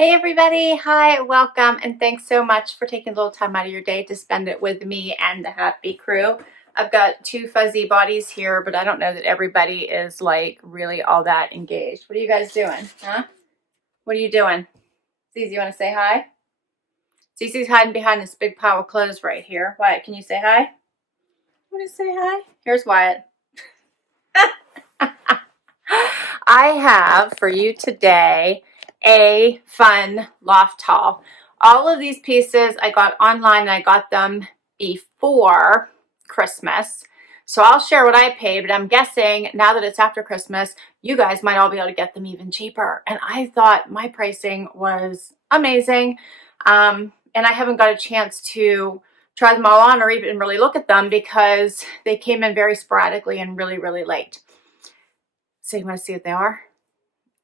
Hey everybody, hi, welcome, and thanks so much for taking a little time out of your day to spend it with me and the happy crew. I've got two fuzzy bodies here, but I don't know that everybody is like really all that engaged. What are you guys doing, huh? What are you doing? Zizi, you want to say hi? Zizi's hiding behind this big pile of clothes right here. Wyatt, can you say hi? Want to say hi? Here's Wyatt. I have for you today a fun loft haul. All of these pieces I got online and I got them before Christmas. So I'll share what I paid, but I'm guessing now that it's after Christmas, you guys might all be able to get them even cheaper. And I thought my pricing was amazing. And I haven't got a chance to try them all on or even really look at them because they came in very sporadically and really, really late. So you want to see what they are?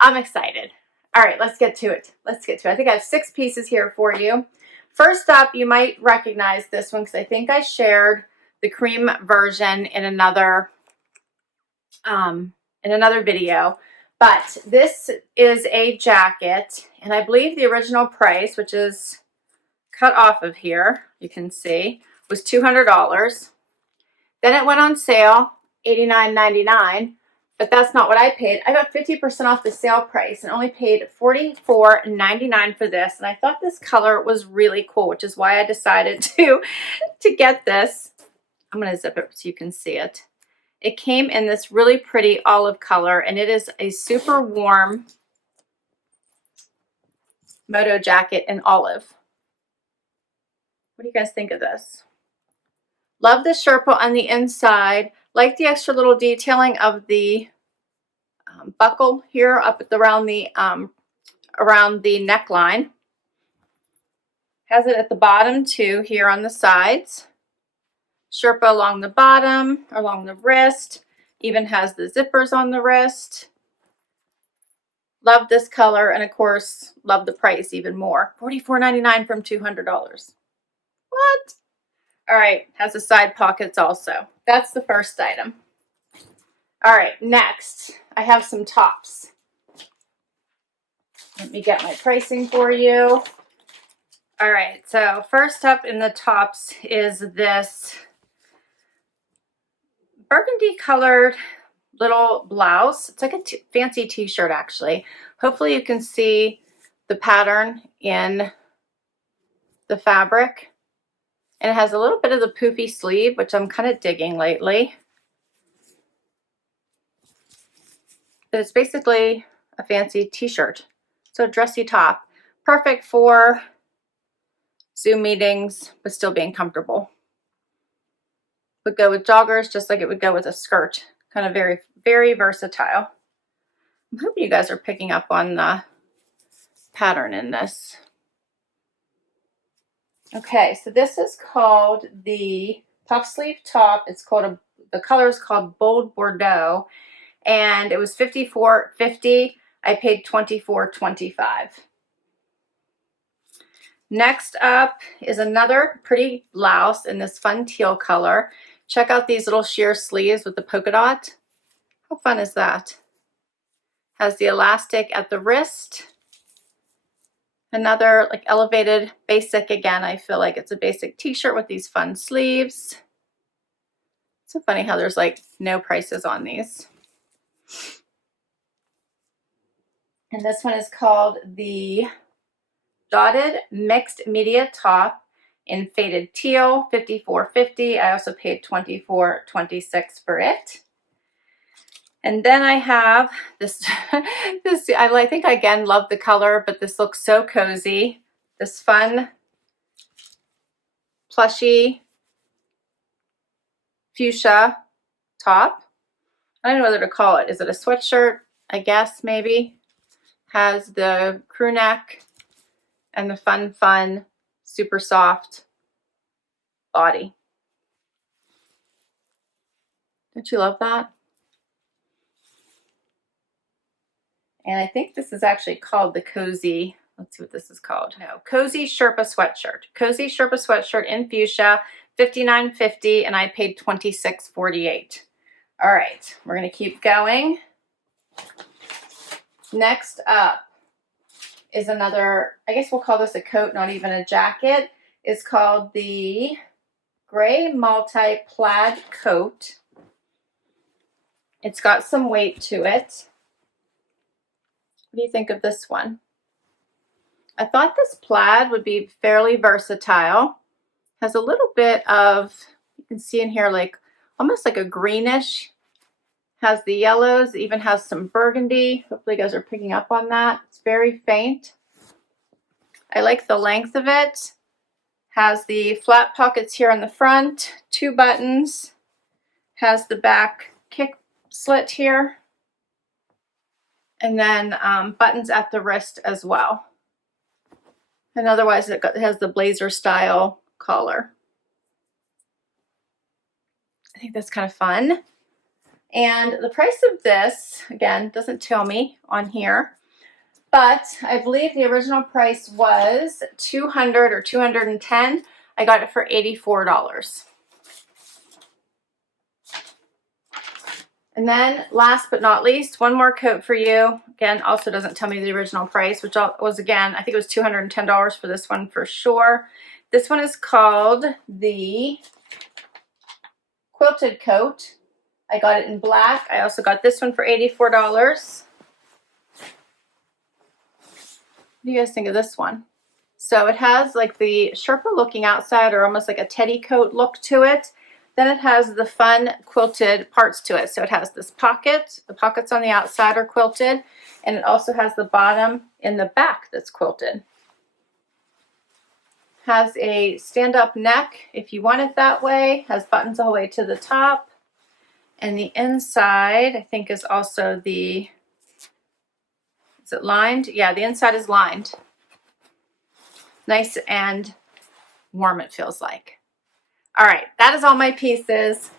I'm excited. All right, let's get to it. Let's get to it. I think I have 6 pieces here for you. First up, you might recognize this one because I think I shared the cream version in another video. But this is a jacket, and I believe the original price, which is cut off of here, you can see, was $200. Then it went on sale, $89.99. But that's not what I paid. I got 50% off the sale price and only paid $44.99 for this. And I thought this color was really cool, which is why I decided to get this. I'm going to zip it so you can see it. It came in this really pretty olive color, and it is a super warm moto jacket in olive. What do you guys think of this? Love the Sherpa on the inside. Like the extra little detailing of the buckle here up at around the neckline. Has it at the bottom too here on the sides. Sherpa along the bottom, along the wrist. Even has the zippers on the wrist. Love this color, and of course, love the price even more. $44.99 from $200. What? All right, has the side pockets also. That's the first item. All right, next, I have some tops. Let me get my pricing for you. All right, so first up in the tops is this burgundy colored little blouse. It's like a fancy t-shirt actually. Hopefully you can see the pattern in the fabric. And it has a little bit of the poofy sleeve, which I'm kind of digging lately. But it's basically a fancy t-shirt. So a dressy top. Perfect for Zoom meetings, but still being comfortable. Would go with joggers just like it would go with a skirt. Kind of very, very versatile. I'm hoping you guys are picking up on the pattern in this. Okay, so this is called the puff sleeve top. It's called the color is called Bold Bordeaux, and it was $54.50. I paid $24.25. Next up is another pretty blouse in this fun teal color. Check out these little sheer sleeves with the polka dot. How fun is that? Has the elastic at the wrist. Another like elevated basic. Again, I feel like it's a basic t-shirt with these fun sleeves. It's so funny how there's like no prices on these. And this one is called the Dotted Mixed Media Top in faded teal, $54.50. I also paid $24.26 for it. And then I have this, I think I again love the color, but this looks so cozy. This fun plushy fuchsia top. I don't know whether to call it. Is it a sweatshirt? I guess maybe. Has the crew neck and the fun, super soft body. Don't you love that? And I think this is actually called the Cozy, let's see what this is called. No, Cozy Sherpa Sweatshirt. Cozy Sherpa Sweatshirt in fuchsia, $59.50, and I paid $26.48. All right, we're gonna keep going. Next up is another, I guess we'll call this a coat, not even a jacket. It's called the Gray Multi Plaid Coat. It's got some weight to it. What do you think of this one? I thought this plaid would be fairly versatile. Has a little bit of, you can see in here, like almost like a greenish. Has the yellows, even has some burgundy. Hopefully you guys are picking up on that. It's very faint. I like the length of it. Has the flat pockets here on the front, 2 buttons. Has the back kick slit here. And then buttons at the wrist as well. And otherwise it has the blazer style collar. I think that's kind of fun. And the price of this, again, doesn't tell me on here, but I believe the original price was $200 or $210. I got it for $84. And then last but not least, one more coat for you. Again, also doesn't tell me the original price, which was, again, I think it was $210 for this one for sure. This one is called the Quilted Coat. I got it in black. I also got this one for $84. What do you guys think of this one? So it has like the Sherpa looking outside, or almost like a teddy coat look to it. Then it has the fun quilted parts to it. So it has this pocket. The pockets on the outside are quilted. And it also has the bottom in the back that's quilted. Has a stand-up neck if you want it that way. Has buttons all the way to the top. And the inside, I think, is also the, is it lined? Yeah, the inside is lined. Nice and warm, it feels like. All right, that is all my pieces.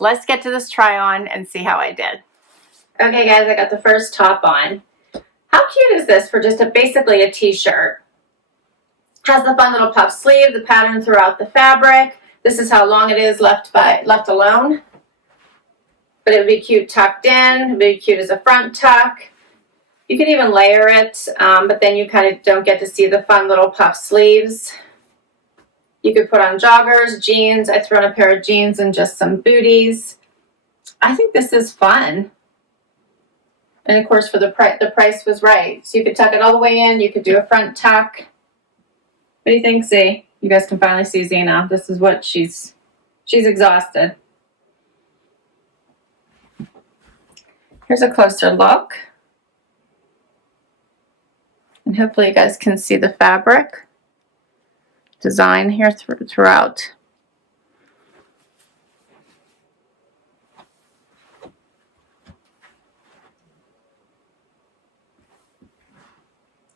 Let's get to this try on and see how I did. Okay, guys, I got the first top on. How cute is this for just basically a t-shirt? Has the fun little puff sleeve, the pattern throughout the fabric. This is how long it is left alone. But it would be cute tucked in. It would be cute as a front tuck. You can even layer it, but then you kind of don't get to see the fun little puff sleeves. You could put on joggers, jeans. I threw on a pair of jeans and just some booties. I think this is fun. And of course, for the price was right. So you could tuck it all the way in. You could do a front tuck. What do you think, Z? You guys can finally see Z now. This is what she's exhausted. Here's a closer look. And hopefully you guys can see the fabric design here throughout.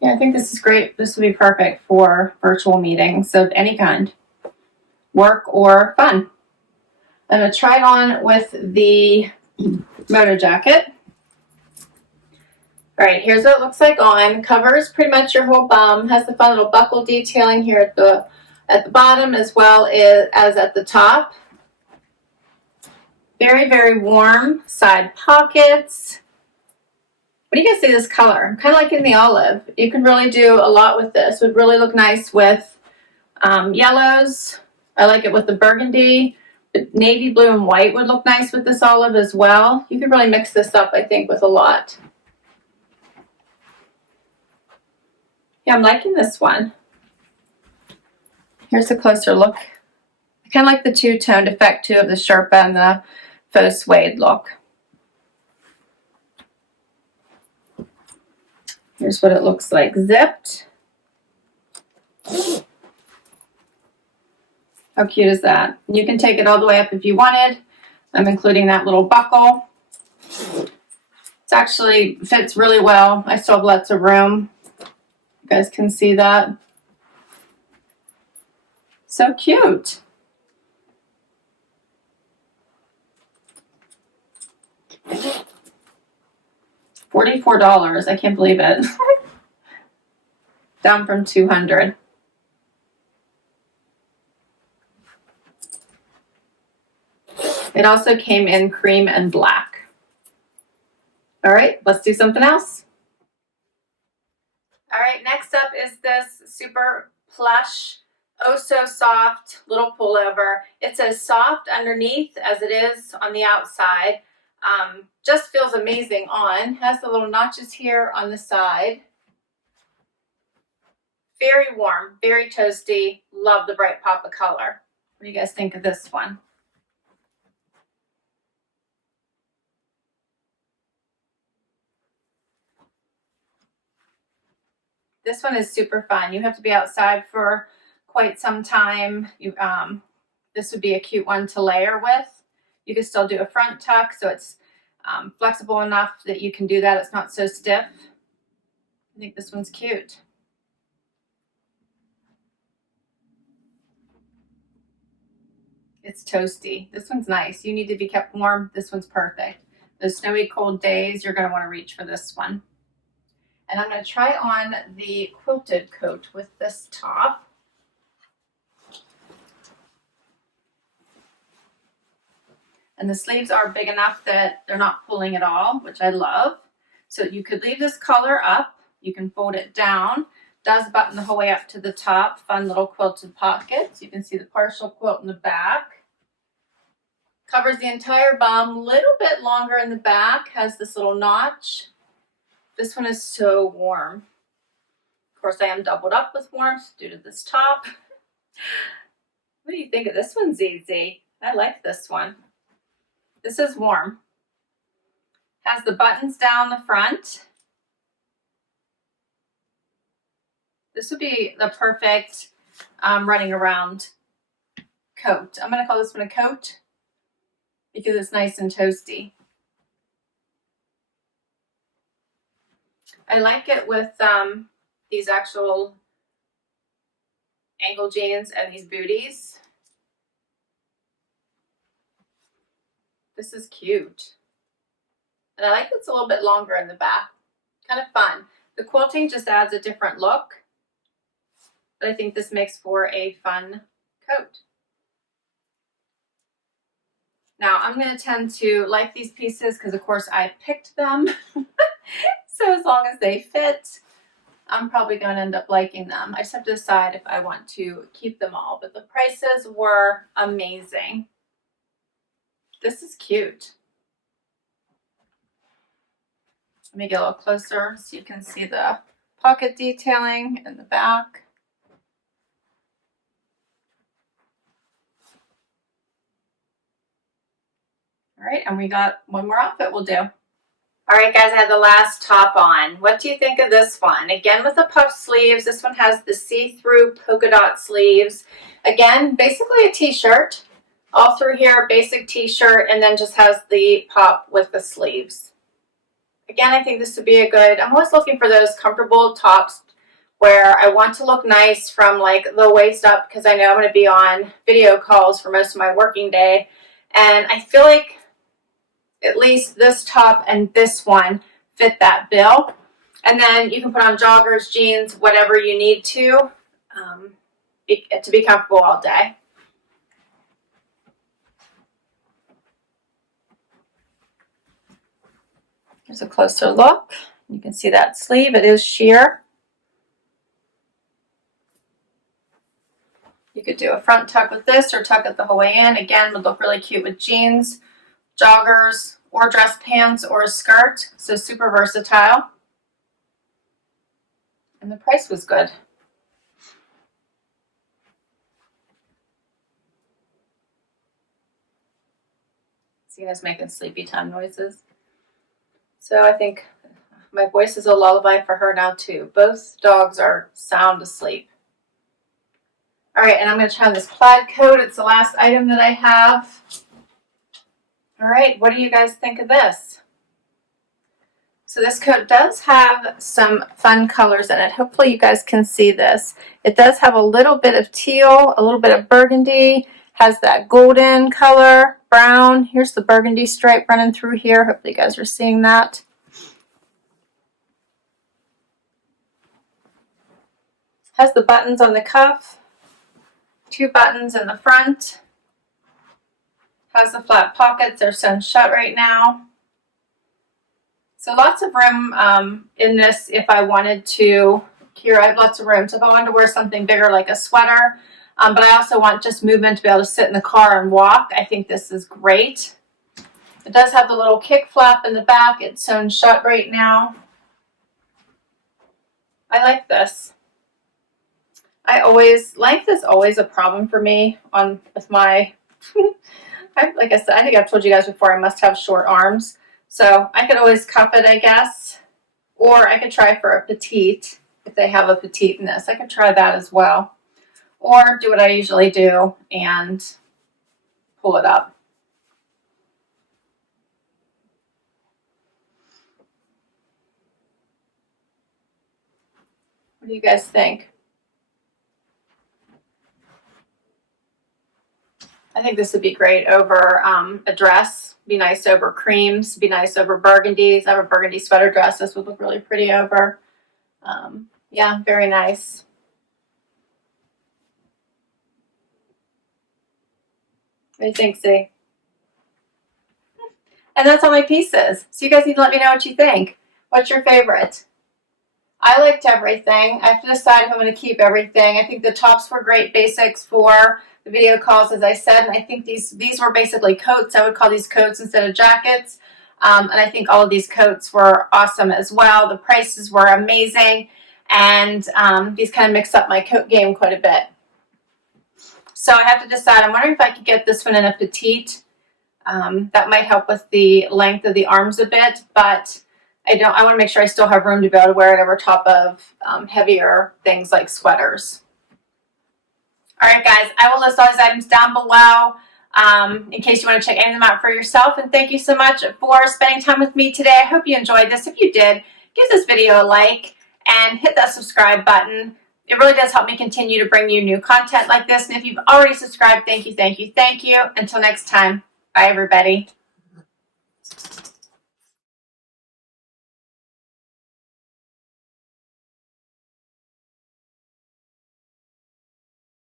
Yeah, I think this is great. This would be perfect for virtual meetings of any kind, work or fun. I'm going to try it on with the moto jacket. All right, here's what it looks like on. Covers pretty much your whole bum. Has the fun little buckle detailing here at the bottom as well as at the top. Very, very warm side pockets. What do you guys think of this color? I'm kind of liking the olive. You can really do a lot with this. It would really look nice with yellows. I like it with the burgundy. Navy blue and white would look nice with this olive as well. You could really mix this up, I think, with a lot. Yeah, I'm liking this one. Here's a closer look. I kind of like the two-toned effect, too, of the Sherpa and the faux suede look. Here's what it looks like zipped. How cute is that? You can take it all the way up if you wanted. I'm including that little buckle. It actually fits really well. I still have lots of room. You guys can see that. So cute. $44. I can't believe it. Down from $200. It also came in cream and black. All right, let's do something else. All right, next up is this super plush, oh so soft little pullover. It's as soft underneath as it is on the outside. Just feels amazing on. Has the little notches here on the side. Very warm, very toasty. Love the bright pop of color. What do you guys think of this one? This one is super fun. You have to be outside for quite some time. This would be a cute one to layer with. You can still do a front tuck, so it's flexible enough that you can do that. It's not so stiff. I think this one's cute. It's toasty. This one's nice. You need to be kept warm. This one's perfect. Those snowy cold days, you're going to want to reach for this one. And I'm going to try on the quilted coat with this top. And the sleeves are big enough that they're not pulling at all, which I love. So you could leave this collar up. You can fold it down. Does button the whole way up to the top. Fun little quilted pockets. You can see the partial quilt in the back. Covers the entire bum. Little bit longer in the back. Has this little notch. This one is so warm. Of course, I am doubled up with warmth due to this top. What do you think of this one, ZZ? I like this one. This is warm. Has the buttons down the front. This would be the perfect running around coat. I'm going to call this one a coat because it's nice and toasty. I like it with these actual ankle jeans and these booties. This is cute. And I like it's a little bit longer in the back. Kind of fun. The quilting just adds a different look. But I think this makes for a fun coat. Now I'm going to tend to like these pieces because of course I picked them. So as long as they fit, I'm probably going to end up liking them. I just have to decide if I want to keep them all. But the prices were amazing. This is cute. Let me get a little closer so you can see the pocket detailing in the back. All right, and we got one more outfit we'll do. All right, guys, I have the last top on. What do you think of this one? Again, with the puff sleeves. This one has the see-through polka dot sleeves. Again, basically a t-shirt. All through here, basic t-shirt, and then just has the pop with the sleeves. Again, I think this would be a good, I'm always looking for those comfortable tops where I want to look nice from like the waist up because I know I'm going to be on video calls for most of my working day. And I feel like at least this top and this one fit that bill. And then you can put on joggers, jeans, whatever you need to be comfortable all day. Here's a closer look. You can see that sleeve. It is sheer. You could do a front tuck with this or tuck it the whole way in. Again, would look really cute with jeans, joggers, or dress pants, or a skirt. So super versatile. And the price was good. See, I was making sleepy time noises. So I think my voice is a lullaby for her now too. Both dogs are sound asleep. All right, and I'm going to try on this plaid coat. It's the last item that I have. All right, what do you guys think of this? So this coat does have some fun colors in it. Hopefully you guys can see this. It does have a little bit of teal, a little bit of burgundy, has that golden color, brown. Here's the burgundy stripe running through here. Hopefully you guys are seeing that. Has the buttons on the cuff, 2 buttons in the front. Has the flat pockets. They're sewn shut right now. So lots of room in this if I wanted to here I have lots of room. So if I wanted to wear something bigger like a sweater, but I also want just movement to be able to sit in the car and walk, I think this is great. It does have the little kick flap in the back. It's sewn shut right now. I like this. Length is always a problem for me with my, like I said, I think I've told you guys before, I must have short arms. So I could always cuff it, I guess. Or I could try for a petite, if they have a petite in this. I could try that as well. Or do what I usually do and pull it up. What do you guys think? I think this would be great over a dress. Be nice over creams. Be nice over burgundies. I have a burgundy sweater dress. This would look really pretty over. Yeah, very nice. What do you think, Z? And that's all my pieces. So you guys need to let me know what you think. What's your favorite? I liked everything. I have to decide if I'm going to keep everything. I think the tops were great basics for the video calls, as I said, and I think these were basically coats. I would call these coats instead of jackets. And I think all of these coats were awesome as well. The prices were amazing, and these kind of mixed up my coat game quite a bit. So I have to decide. I'm wondering if I could get this one in a petite. That might help with the length of the arms a bit, but I want to make sure I still have room to be able to wear it over top of heavier things like sweaters. All right, guys, I will list all these items down below in case you want to check any of them out for yourself. And thank you so much for spending time with me today. I hope you enjoyed this. If you did, give this video a like and hit that subscribe button. It really does help me continue to bring you new content like this. And if you've already subscribed, thank you, thank you, thank you. Until next time, bye, everybody.